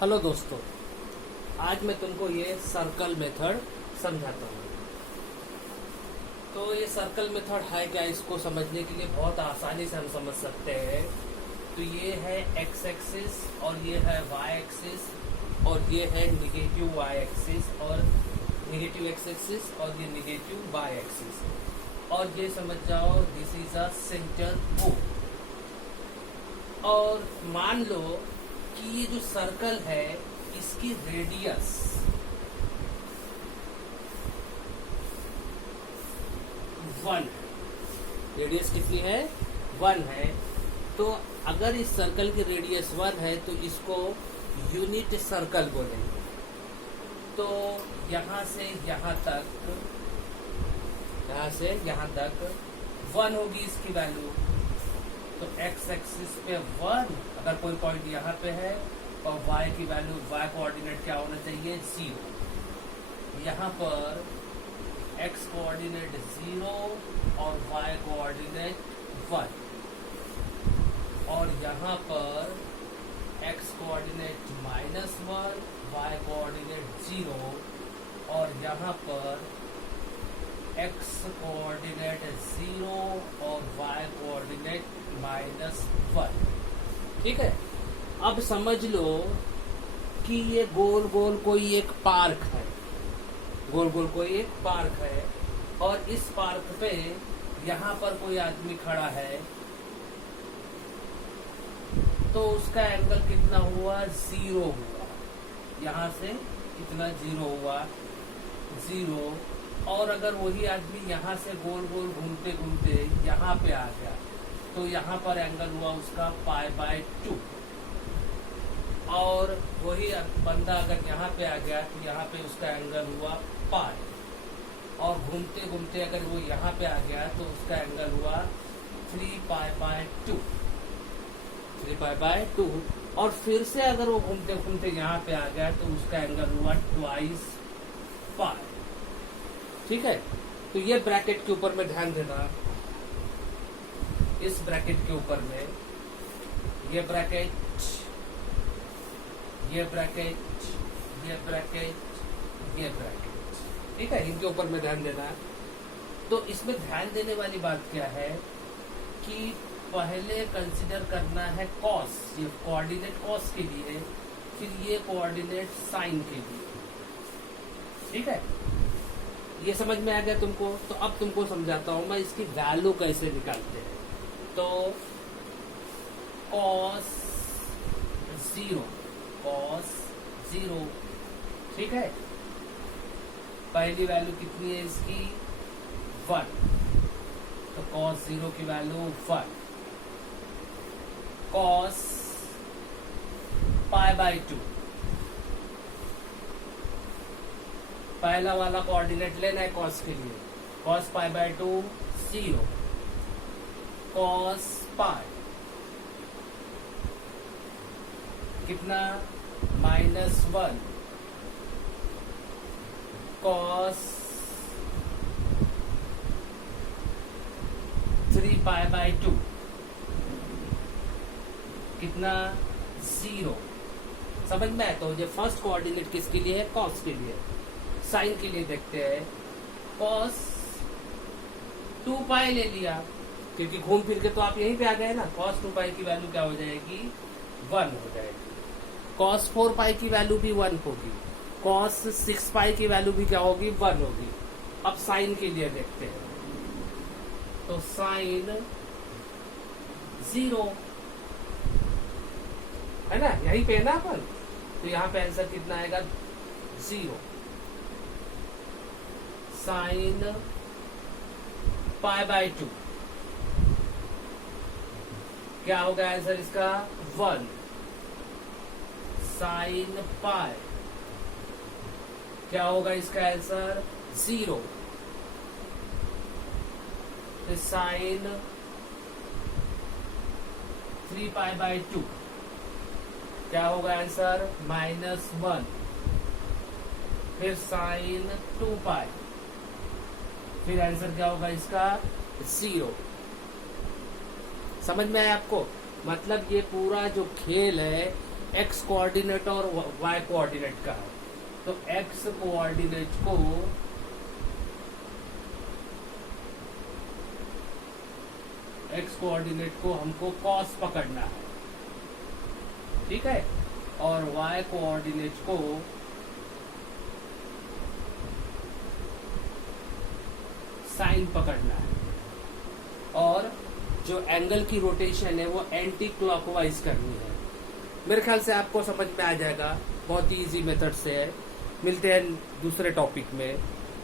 Hello दोस्तों, आज मैं तुमको ये सर्कल मेथड समझाता हूँ। तो ये सर्कल मेथड है क्या, इसको समझने के लिए बहुत आसानी से हम समझ सकते हैं। तो ये है एक्स एक्सिस और ये है वाई एक्सिस और ये है निगेटिव वाई एक्सिस और निगेटिव एक्स एक्सिस और ये निगेटिव वाई एक्सिस। और ये समझ जाओ this is a centre O। और मान लो कि ये जो सर्कल है इसकी रेडियस वन, रेडियस कितनी है? 1 है। तो अगर इस सर्कल की रेडियस 1 है तो इसको यूनिट सर्कल बोलेंगे। तो यहां से यहां तक 1 होगी इसकी वैल्यू। तो एक्स एक्सिस पे 1 अगर कोई पॉइंट यहाँ पे है और y की वैल्यू, y कोऑर्डिनेट क्या होना चाहिए? 0। यहाँ पर x कोऑर्डिनेट 0 और y कोऑर्डिनेट 1 और यहाँ पर x कोऑर्डिनेट -1, y कोऑर्डिनेट 0 और यहाँ पर x कोऑर्डिनेट 0 और y कोऑर्डिनेट -1। ठीक है। अब समझ लो कि ये गोल गोल कोई एक पार्क है, गोल गोल कोई एक पार्क है और इस पार्क पे यहाँ पर कोई आदमी खड़ा है। तो उसका एंगल कितना हुआ? 0 हुआ। यहाँ से कितना? 0 हुआ, 0। और अगर वही आदमी यहाँ से गोल गोल घूमते घूमते यहाँ पे आ गया तो यहाँ पर एंगल हुआ उसका π/2। और वही बंदा अगर यहाँ पे आ गया तो यहाँ पे उसका एंगल हुआ π। और घूमते घूमते अगर वो यहाँ पे आ गया तो उसका एंगल हुआ 3π/2। और फिर से अगर वो घूमते घूमते यहाँ पे आ गया तो उसका एंगल हुआ 2π। ठीक है। तो ये ब्रैकेट के ऊपर में ध्यान देना, इस ब्रैकेट के ऊपर में ये ब्रैकेट, ये ब्रैकेट, ये ब्रैकेट, ये ब्रैकेट। ठीक है, इनके ऊपर में ध्यान देना। तो इसमें ध्यान देने वाली बात क्या है कि पहले कंसीडर करना है कॉस, ये कोऑर्डिनेट कॉस के लिए, फिर ये कोऑर्डिनेट साइन के लिए। ठीक है, ये समझ में आ गया तुमको? तो अब तुमको समझाता हूं मैं इसकी वैल्यू कैसे निकालते हैं। तो cos 0, ठीक है। पहली वैल्यू कितनी है इसकी? 1। तो cos 0 की वैल्यू 1। cos π/2, पहला वाला कोऑर्डिनेट लेना है cos के लिए। cos π/2 0, cos π कितना? -1, cos 3π/2 कितना? 0। समझ में आया? तो ये फर्स्ट कोऑर्डिनेट किसके लिए है? cos के लिए। साइन के लिए देखते हैं। cos 2π ले लिया क्योंकि घूम फिर के तो आप यहीं पे आ गए ना। cos 2π की वैल्यू क्या हो जाएगी? 1 हो जाएगी। cos 4π की वैल्यू भी 1 होगी। cos 6π की वैल्यू भी क्या होगी? 1 होगी। अब साइन के लिए देखते हैं। तो साइन 0 है ना, यहीं पे है ना अपन। तो यहाँ पे आंसर कितना आएगा? 0। साइन π/2 क्या होगा आंसर इसका? 1। साइन π क्या होगा इसका आंसर? 0। साइन 3π/2 क्या होगा आंसर? -1। फिर साइन 2π, फिर आंसर क्या होगा इसका? 0। समझ में आया आपको? मतलब ये पूरा जो खेल है एक्स कोऑर्डिनेट और वाई कोऑर्डिनेट का है। तो एक्स कोऑर्डिनेट को हमको कॉस पकड़ना है, ठीक है, और वाई कोऑर्डिनेट को साइन पकड़ना है, और जो एंगल की रोटेशन है वो एंटी क्लॉकवाइज करनी है। मेरे ख्याल से आपको समझ में आ जाएगा, बहुत ही इजी मेथड से है। मिलते हैं दूसरे टॉपिक में।